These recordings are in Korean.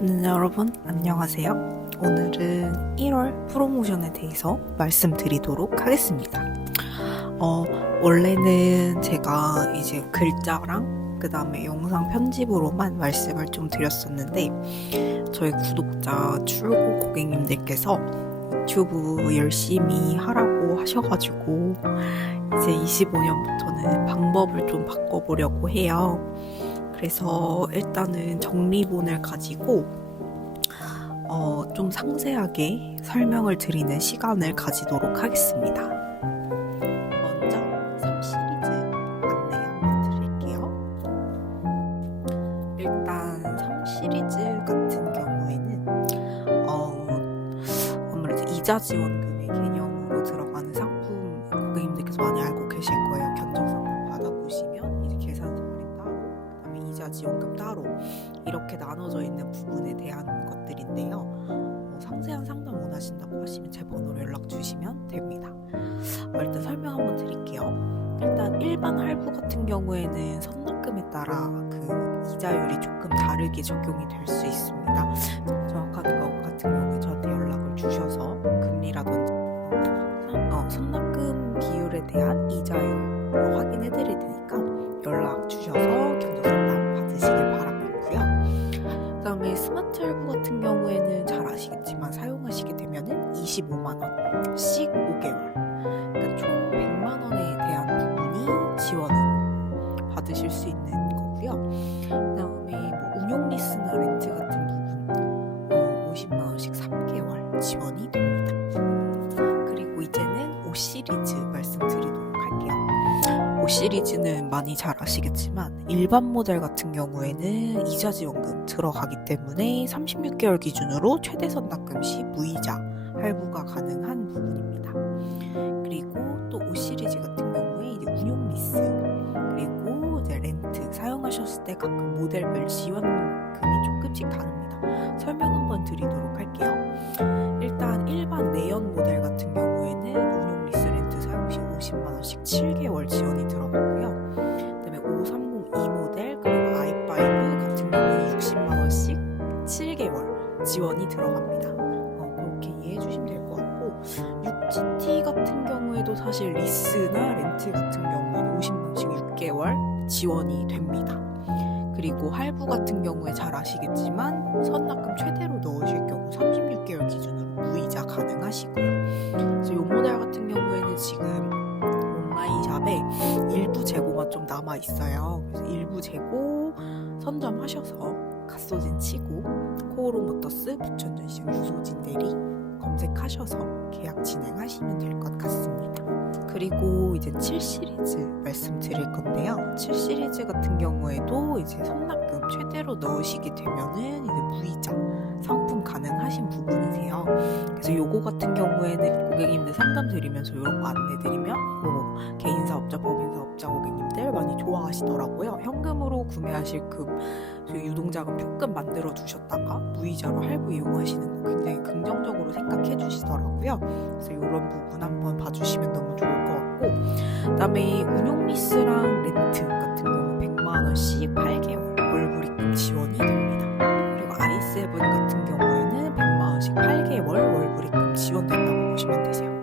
여러분 안녕하세요. 오늘은 1월 프로모션에 대해서 말씀드리도록 하겠습니다. 원래는 제가 이제 글자랑 그 다음에 영상 편집으로만 말씀을 좀 드렸었는데 저희 구독자 출고 고객님들께서 유튜브 열심히 하라고 하셔가지고 이제 25년부터는 방법을 좀 바꿔보려고 해요. 그래서 일단은 정리본을 가지고 좀 상세하게 설명을 드리는 시간을 가지도록 하겠습니다. 먼저 3시리즈 안내 한번 드릴게요. 일단 3시리즈 같은 경우에는 아무래도 이자 지원금의 개념으로 들어가는 상품 고객님들께서 많이 알고 계실 거예요. 견적상품 받아보시면 이제 계산서물이 따로, 그다음에 이자 지원금 따로 이렇게 나눠져 있는 부분에 대한 것들인데요. 상세한 상담 원하신다고 하시면 제 번호로 연락 주시면 됩니다. 일단 설명 한번 드릴게요. 일단 일반 할부 같은 경우에는 선납금에 따라 그 이자율이 조금 다르게 적용이 될 수 있습니다. 정확하게 것 같은 경우에 저한테 연락을 주셔서 금리라든지 선납금 비율에 대한 이자율 확인해 드릴 테니까 연락 주셔서 견적 상담 받으시길 바라겠고요. 그 다음에 스마트 할부 같은 경우에는 잘 아시겠지만 사용하시게 되면은 25만원씩 5개월, 그러니까 총 100만원에 대한 부분이 지원을 받으실 수 있는 거고요. 그 다음에 뭐 운용 리스나 렌트 같은 부분 50만원씩 3개월 지원이 됩니다. 그리고 이제는 5시리즈 말씀드리도록 할게요. 5시리즈는 많이 잘 아시겠지만 일반 모델 같은 경우에는 이자 지원금 들어가기 때문에 36개월 기준으로 최대 선납금 시 무이자 할부가 가능한 부분입니다. 그리고 또 5시리즈 같은 경우에 이제 운용 리스 그리고 이제 렌트 사용하셨을 때 각각 모델별 지원금이 조금씩 다릅니다. 설명 한번 드리도록 할게요. 일단 일반 내연 모델 같은 경우에는 운용 리스 렌트 사용 시 50만원씩 7개월 지원이 들어가고요. 그 다음에 5302 모델 그리고 i5 같은 경우에 60만원씩 7개월 지원이 들어갑니다. 그렇게 이해해 주시면 될 것 같고, 6GT 같은 경우에도 사실 리스나 렌트 같은 경우에는 50만원씩 6개월 지원이 됩니다. 그리고 할부 같은 경우에 잘 아시겠지만 선납금 최대로 넣으실 경우 36개월 기준으로 무이자 가능하시고요. 그래서 이 모델 같은 경우에는 지금 온라인 샵에 일부 재고가 좀 남아 있어요. 그래서 일부 재고 선점하셔서 갓소진 치고 코오로 모터스 부천전시장 유소진 대리 검색하셔서 계약 진행하시면 될 것 같습니다. 그리고 이제 7시리즈 말씀드릴 건데요. 7시리즈 같은 경우에도 이제 선납금 최대로 넣으시게 되면은 이제 무이자 상품 가능하신 부분이세요. 그래서 요거 같은 경우에는 고객님들 상담 드리면서 이런 거 안내 드리면 개인사업자, 법인사업자 고객님들 많이 좋아하시더라고요. 현금으로 구매하실 유동자금 표금 만들어 두셨다가 무이자로 할부 이용하시는 거 굉장히 긍정적으로 생각해 주시더라고요. 그래서 이런 부분 한번 봐주시면 너무 좋을 것 같고, 그 다음에 운용 리스랑 렌트 같은 경우 100만원씩 8개월 월불입금 지원이 됩니다. 그리고 i7 같은 경우에는 100만원씩 8개월 월불입금 지원된다고 보시면 되세요.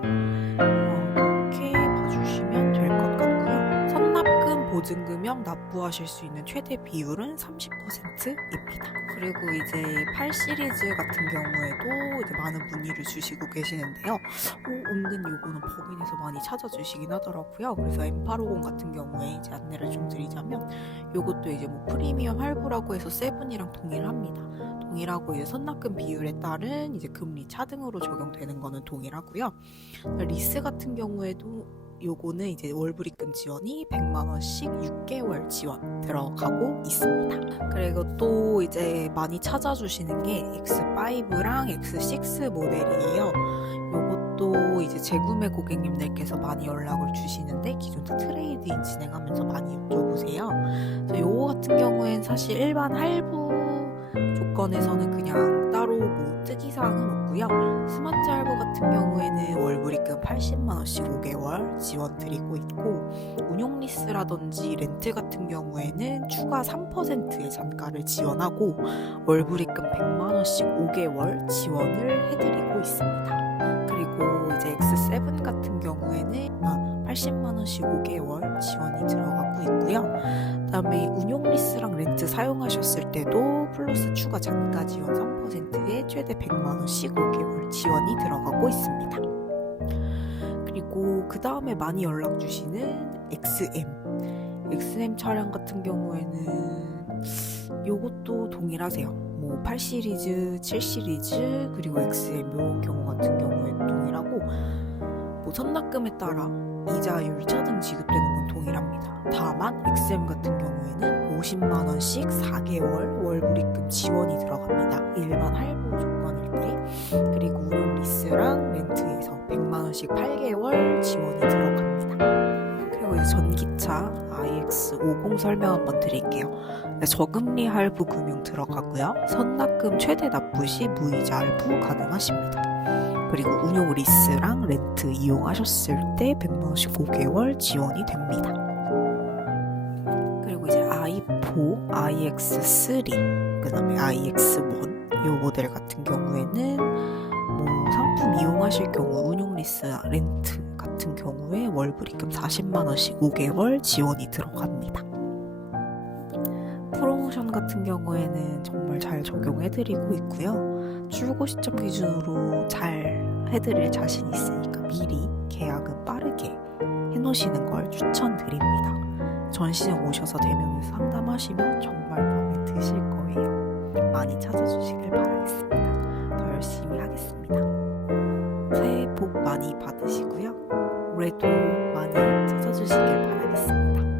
그렇게 봐주시면 될 것 같고요. 선납금 보증금형 납부하실 수 있는 최대 비율은 30%입니다. 그리고 이제 8시리즈 같은 경우에도 이제 많은 문의를 주시고 계시는데요. 은근 요거는 법인에서 많이 찾아주시긴 하더라고요. 그래서 M850 같은 경우에 이제 안내를 좀 드리자면 요것도 이제 뭐 프리미엄 할부라고 해서 세븐이랑 동일합니다. 동일하고 이제 선납금 비율에 따른 이제 금리 차등으로 적용되는 거는 동일하고요. 리스 같은 경우에도 요거는 이제 월불입금 지원이 100만원씩 6개월 지원 들어가고 있습니다. 그리고 또 이제 많이 찾아주시는 게 X5랑 X6 모델이에요. 요것도 이제 재구매 고객님들께서 많이 연락을 주시는데 기존에 트레이드인 진행하면서 많이 여쭤보세요. 그래서 요거 같은 경우엔 사실 일반 할부 조건에서는 그냥 따로 따로 뭐 특이사항은 없고요. 스마트 할부 같은 경우에는 월불입금 80만 원씩 5개월 지원 드리고 있고, 운용 리스라든지 렌트 같은 경우에는 추가 3%의 잔가를 지원하고 월불입금 100만 원씩 5개월 지원을 해드리고 있습니다. 그리고 이제 X7 같은 경우에는 80만 원씩 5개월 지원이 들어가고 있고요. 그다음에 운용 리스랑 렌트 사용하셨을 때도 플러스 추가 잔가 지원 3%에 최대 100만 원씩 5개월 지원이 들어가고 있습니다. 그리고 그 다음에 많이 연락 주시는 XM 차량 같은 경우에는 요것도 동일하세요. 뭐 8시리즈, 7시리즈, 그리고 XM 이런 경우 같은 경우에는 동일하고, 뭐 선납금에 따라 이자율 차등 지급되는 건 동일합니다. 다만 XM 같은 경우에는 50만 원씩 4개월 월불입금 지원이 들어갑니다. 일반 할부 조건일 때. 그리고 운용 리스랑 렌트에서 100만 원씩 8개월 지원이 들어갑니다. 그리고 이제 전기차 iX50 설명 한번 드릴게요. 저금리 할부 금융 들어가고요. 선납금 최대 납부 시 무이자 할부 가능하십니다. 그리고 운용 리스랑 렌트 이용하셨을 때 100만 원씩 5개월 지원이 됩니다. 그리고 이제 i4, iX3, 그 다음에 iX1 이 모델 같은 경우에는 뭐 상품 이용하실 경우 운용 리스, 렌트 같은 경우에 월불입금 40만 원씩 5개월 지원이 들어갑니다. 프로모션 같은 경우에는 정말 잘 적용해드리고 있고요. 출고 시점 기준으로 잘 해드릴 자신 있으니까 미리 계약은 빠르게 해놓으시는 걸 추천드립니다. 전시장 오셔서 대면에서 상담하시면 정말 마음에 드실 거예요. 많이 찾아주시길 바라겠습니다. 더 열심히 하겠습니다. 새해 복 많이 받으시고요. 올해도 많이 찾아주시길 바라겠습니다.